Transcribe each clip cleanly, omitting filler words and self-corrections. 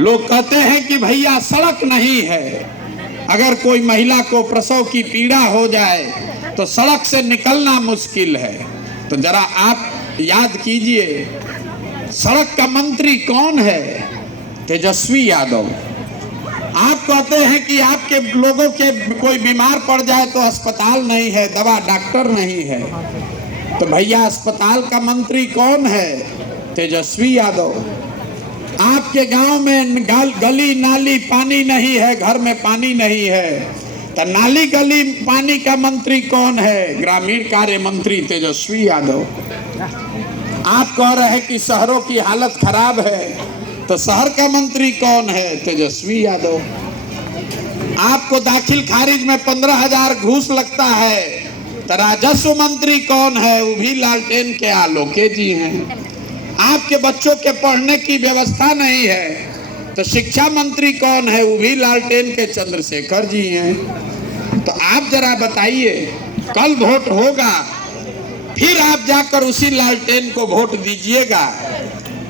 लोग कहते हैं कि भैया सड़क नहीं है, अगर कोई महिला को प्रसव की पीड़ा हो जाए तो सड़क से निकलना मुश्किल है। तो जरा आप याद कीजिए, सड़क का मंत्री कौन है? तेजस्वी यादव। आप कहते हैं कि आपके लोगों के कोई बीमार पड़ जाए तो अस्पताल नहीं है, दवा डॉक्टर नहीं है, तो भैया अस्पताल का मंत्री कौन है? तेजस्वी यादव। आपके गांव में गली नाली पानी नहीं है, घर में पानी नहीं है, तो नाली गली पानी का मंत्री कौन है? ग्रामीण कार्य मंत्री तेजस्वी यादव। आप कह रहे हैं कि शहरों की हालत खराब है, तो शहर का मंत्री कौन है? तेजस्वी यादव। आपको दाखिल खारिज में 15,000 घूस लगता है, तो राजस्व मंत्री कौन है? वो भी लालटेन के आलोके जी हैं। आपके बच्चों के पढ़ने की व्यवस्था नहीं है, तो शिक्षा मंत्री कौन है? वो भी लालटेन के चंद्रशेखर जी हैं। तो आप जरा बताइए, कल वोट होगा, फिर आप जाकर उसी लालटेन को वोट दीजिएगा,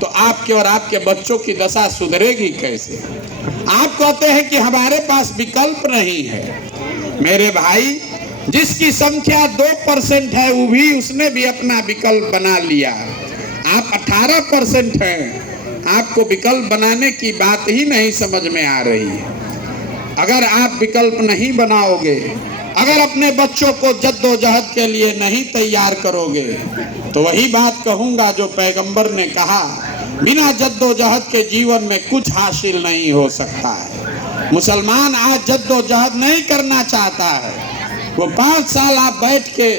तो आपके और आपके बच्चों की दशा सुधरेगी कैसे? आप कहते हैं कि हमारे पास विकल्प नहीं है। मेरे भाई, जिसकी संख्या 2% है, वो भी उसने भी अपना विकल्प बना लिया। आप 18% हैं, आपको विकल्प बनाने की बात ही नहीं समझ में आ रही है। अगर आप विकल्प नहीं बनाओगे, अगर अपने बच्चों को जद्दोजहद के लिए नहीं तैयार करोगे, तो वही बात कहूंगा जो पैगंबर ने कहा, बिना जद्दोजहद के जीवन में कुछ हासिल नहीं हो सकता है। मुसलमान आज जद्दोजहद नहीं करना चाहता है। वो 5 साल आप बैठ के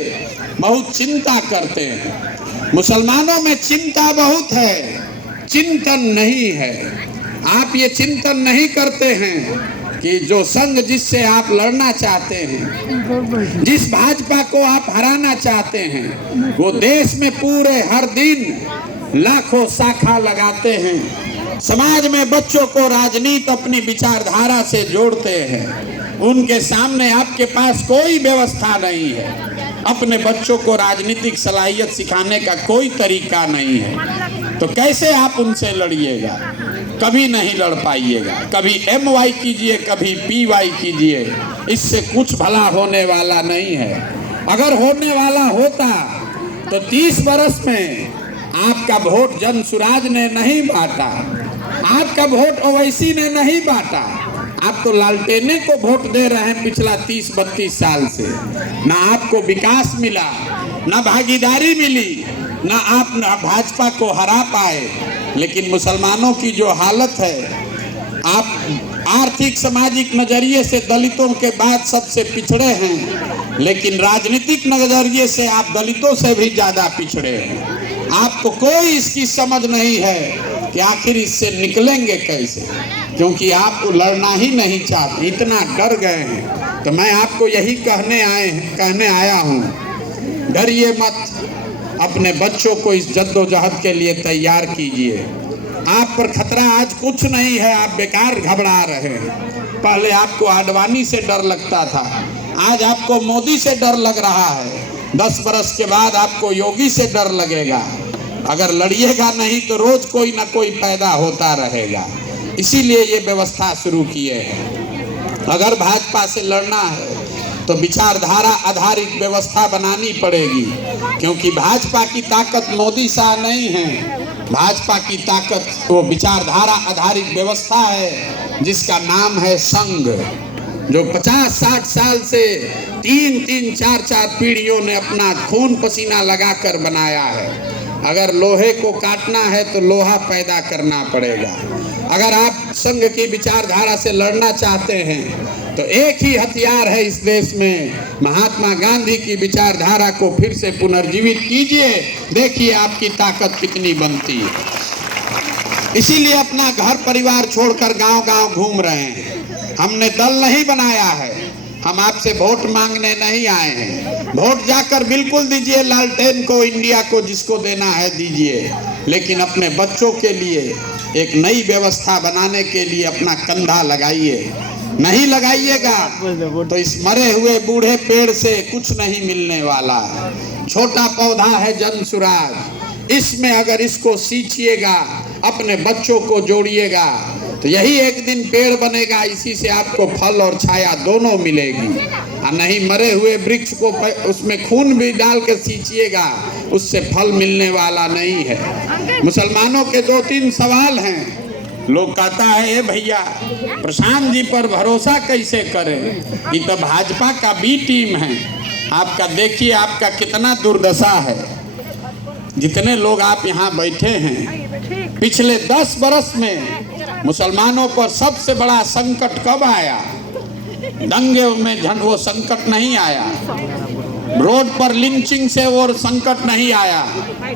बहुत चिंता करते हैं। मुसलमानों में चिंता बहुत है, चिंतन नहीं है। आप ये चिंतन नहीं करते हैं कि जो संघ जिससे आप लड़ना चाहते हैं, जिस भाजपा को आप हराना चाहते हैं, वो देश में पूरे हर दिन लाखों शाखा लगाते हैं। समाज में बच्चों को राजनीति अपनी विचारधारा से जोड़ते हैं। उनके सामने आपके पास कोई व्यवस्था नहीं है। अपने बच्चों को राजनीतिक सलाहियत सिखाने का कोई तरीका नहीं है, तो कैसे आप उनसे लड़िएगा? कभी नहीं लड़ पाइएगा। कभी MY कीजिए, कभी PY कीजिए, इससे कुछ भला होने वाला नहीं है। अगर होने वाला होता तो 30 वर्ष में आपका वोट जनसुराज ने नहीं बांटा, आपका वोट ओवैसी ने नहीं बांटा। आप तो लालटेने को वोट दे रहे हैं पिछला 30-32 साल से। ना आपको विकास मिला, ना भागीदारी मिली, ना आप भाजपा को हरा पाए। लेकिन मुसलमानों की जो हालत है, आप आर्थिक सामाजिक नजरिए से दलितों के बाद सबसे पिछड़े हैं, लेकिन राजनीतिक नजरिए से आप दलितों से भी ज्यादा पिछड़े हैं। आपको कोई इसकी समझ नहीं है कि आखिर इससे निकलेंगे कैसे, क्योंकि आप लड़ना ही नहीं चाहते, इतना डर गए हैं। तो मैं आपको यही कहने आया हूँ, डरिए मत, अपने बच्चों को इस जद्दोजहद के लिए तैयार कीजिए। आप पर खतरा आज कुछ नहीं है, आप बेकार घबरा रहे हैं। पहले आपको आडवाणी से डर लगता था, आज आपको मोदी से डर लग रहा है। 10 बरस के बाद आपको योगी से डर लगेगा। अगर लड़िएगा नहीं तो रोज कोई ना कोई पैदा होता रहेगा। इसीलिए ये व्यवस्था शुरू किए हैं। अगर भाजपा से लड़ना है तो विचारधारा आधारित व्यवस्था बनानी पड़ेगी, क्योंकि भाजपा की ताकत मोदी शाह नहीं है। भाजपा की ताकत वो विचारधारा आधारित व्यवस्था है जिसका नाम है संघ, जो 50-60 साल से 3-3, 4-4 पीढ़ियों ने अपना खून पसीना लगाकर बनाया है। अगर लोहे को काटना है तो लोहा पैदा करना पड़ेगा। अगर आप संघ की विचारधारा से लड़ना चाहते हैं तो एक ही हथियार है इस देश में, महात्मा गांधी की विचारधारा को फिर से पुनर्जीवित कीजिए, देखिए आपकी ताकत कितनी बनती है। इसीलिए अपना घर परिवार छोड़कर गांव-गांव घूम रहे हैं। हमने दल नहीं बनाया है, हम आपसे वोट मांगने नहीं आए हैं। वोट जाकर बिल्कुल दीजिए लालटेन को, इंडिया को जिसको देना है दीजिए, लेकिन अपने बच्चों के लिए एक नई व्यवस्था बनाने के लिए अपना कंधा लगाइए। नहीं लगाइएगा तो इस मरे हुए बूढ़े पेड़ से कुछ नहीं मिलने वाला। छोटा पौधा है जनसुराज, इसमें अगर इसको सींचिएगा, अपने बच्चों को जोड़िएगा, तो यही एक दिन पेड़ बनेगा, इसी से आपको फल और छाया दोनों मिलेगी। और नहीं मरे हुए वृक्ष को उसमें खून भी डाल के सींचिएगा, उससे फल मिलने वाला नहीं है। मुसलमानों के 2-3 सवाल हैं। लोग कहता है ए भैया प्रशांत जी पर भरोसा कैसे करें, ये तो भाजपा का बी टीम है। आपका देखिए आपका कितना दुर्दशा है। जितने लोग आप यहाँ बैठे हैं, पिछले 10 बरस में मुसलमानों पर सबसे बड़ा संकट कब आया? दंगे में वो संकट नहीं आया, रोड पर लिंचिंग से वो संकट नहीं आया।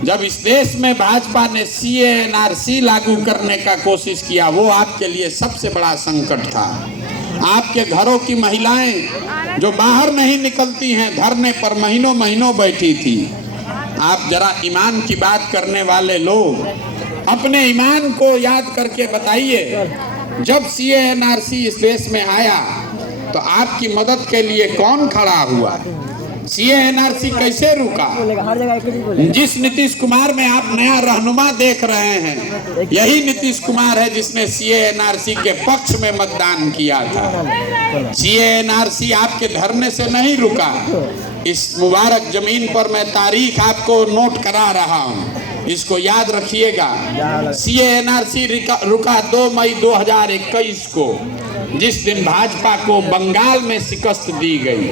जब इस देश में भाजपा ने CA/NRC लागू करने का कोशिश किया, वो आपके लिए सबसे बड़ा संकट था। आपके घरों की महिलाएं जो बाहर नहीं निकलती हैं, धरने पर महीनों महीनों बैठी थी। आप जरा ईमान की बात करने वाले लोग अपने ईमान को याद करके बताइए, जब CA/NRC इस देश में आया तो आपकी मदद के लिए कौन खड़ा हुआ? CA/NRC कैसे रुका? जिस नीतीश कुमार में आप नया रहनुमा देख रहे हैं, यही नीतीश कुमार है जिसने CA/NRC के पक्ष में मतदान किया था। CA/NRC आपके धरने से नहीं रुका। इस मुबारक जमीन पर मैं तारीख आपको नोट करा रहा हूँ, इसको याद रखिएगा। CA/NRC रुका 2 मई 2021 को, जिस दिन भाजपा को बंगाल में शिकस्त दी गई।